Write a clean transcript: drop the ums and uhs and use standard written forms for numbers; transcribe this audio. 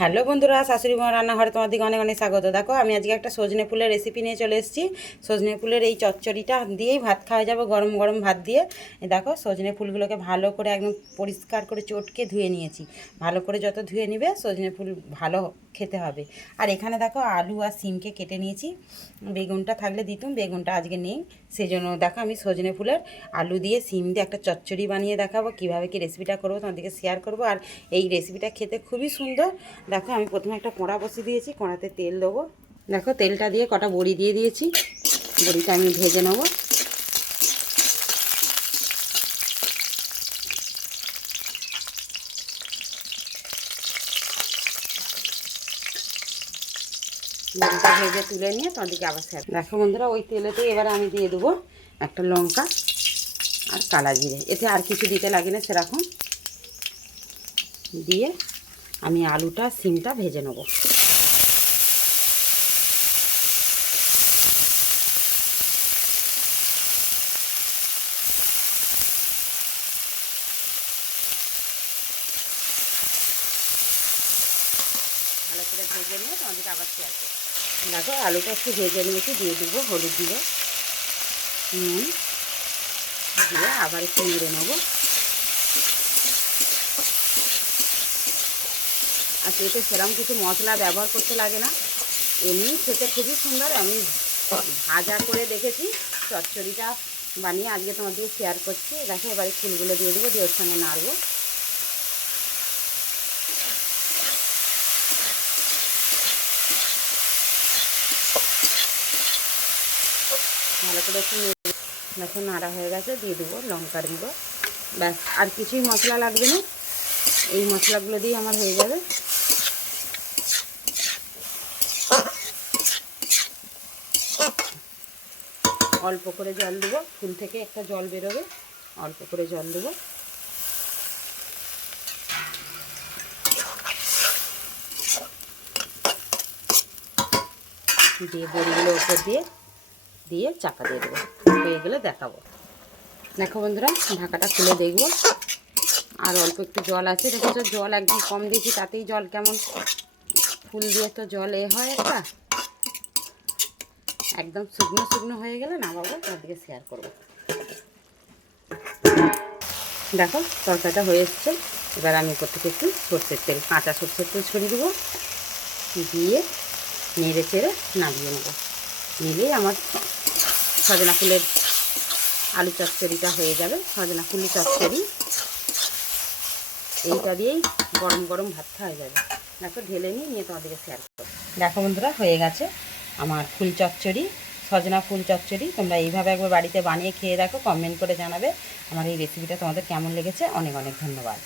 Hello বন্ধুরা, শাশুড়ি মা রান্নাঘরে তোমাদেরকে অনেক অনেক স্বাগত। দেখো আমি আজকে একটা সজনে ফুলের রেসিপি নিয়ে চলে এসেছি। সজনে ফুলের এই চচ্চড়িটা দিয়েই ভাত খাওয়া যাবে, গরম গরম ভাত দিয়ে। দেখো সজনে ফুলগুলোকে ভালো করে একদম পরিষ্কার করে চটকে ধুয়ে নিয়েছি। ভালো করে যত ধুয়ে নিবে সজনে ফুল ভালো খেতে হবে। আর এখানে দেখো আলু আর সিমকে কেটে নিয়েছি। বেগুনটা থাকলে দিতুম, বেগুনটা আজকে নেই, সেজন্য দেখো আমি সজনে ফুলের আলু দিয়ে সিম দিয়ে একটা চচ্চড়ি বানিয়ে দেখাবো। কীভাবে কি রেসিপিটা করবো তোমাদেরকে শেয়ার করবো। আর এই রেসিপিটা খেতে খুবই সুন্দর। দেখো আমি প্রথমে একটা কড়া বসিয়ে দিয়েছি, কড়াতে তেল দেবো। দেখো তেলটা দিয়ে কটা বড়ি দিয়ে দিয়েছি, বড়িটা আমি ভেজে নেবো। বড়িটা ভেজে তুলে নিয়ে তোমাদেরকে আবার শেয়ার। দেখো বন্ধুরা, ওই তেলেতে এবারে আমি দিয়ে দেবো একটা লঙ্কা আর কালা জিরে। এতে আর কিছু দিতে লাগে না সেরকম। দিয়ে আমি আলুটা সিমটা ভেজে নেবো। ভালো করে ভেজে নিয়ে তোমাদেরকে আবার শেয়ার করবো। দেখো আলুটা একটু ভেজে নিয়েছি, দিয়ে দেবো হলুদ দিব, নুন দিয়ে আবার একটু নেড়ে নেবো। আর এতে সেরকম কিছু মশলা ব্যবহার করতে লাগে না, এমনি খেতে খুবই সুন্দর। আমি ভাজা করে দেখেছি, চচ্চড়িটা বানিয়ে আজকে তোমার দিয়ে শেয়ার করছি। দেখো এবারে ফুলগুলো দিয়ে দেবো, দিয়ে ওর সঙ্গে নাড়বো। ভালো করে একটু দেখো নাড়া হয়ে গেছে, দিয়ে দেবো লঙ্কার গুঁড়ো। ব্যাস, আর কিছুই মশলা লাগবে না, এই মশলাগুলো দিয়ে আমার হয়ে যাবে। অল্প করে জল দেবো, ফুল থেকে একটা জল বেরোবে, অল্প করে জল দেবো। দিয়ে বড়িগুলো ওপর দিয়ে দিয়ে চাপা দিয়ে দেবো, হয়ে গেলে দেখাবো। দেখো বন্ধুরা, ঢাকাটা খুলে দেখবো। আর অল্প একটু জল আছে, দেখেছো জল একদম কম দিয়েছি, তাতেই জল কেমন ফুল দিয়ে তো জল হয় একটা। একদম শুকনো শুকনো হয়ে গেলে নামাবো, তাদেরকে শেয়ার করবো। দেখো তরকারিটা হয়ে এসছে। এবার আমি উপর থেকে একটু সর্ষের তেল, কাঁচা সর্ষের তেল ছড়িয়ে দেবো, দিয়ে নেড়ে চেড়ে নামিয়ে নেবো। নিলেই আমার সজনা ফুলের আলু চচ্চড়িটা হয়ে যাবে। সজনা ফুল চচ্চড়ি এইটা দিয়েই গরম গরম ভাত খাওয়া যাবে। দেখো ঢেলে নিয়ে তোমাদেরকে শেয়ার করবো। দেখো বন্ধুরা, হয়ে গেছে আমার ফুল চচ্চড়ি, সজনা ফুল চচ্চড়ি। তোমরা এইভাবে একবার বাড়িতে বানিয়ে খেয়ে দেখো, কমেন্ট করে জানাবে আমার এই রেসিপিটা তোমাদের কেমন লেগেছে। অনেক অনেক ধন্যবাদ।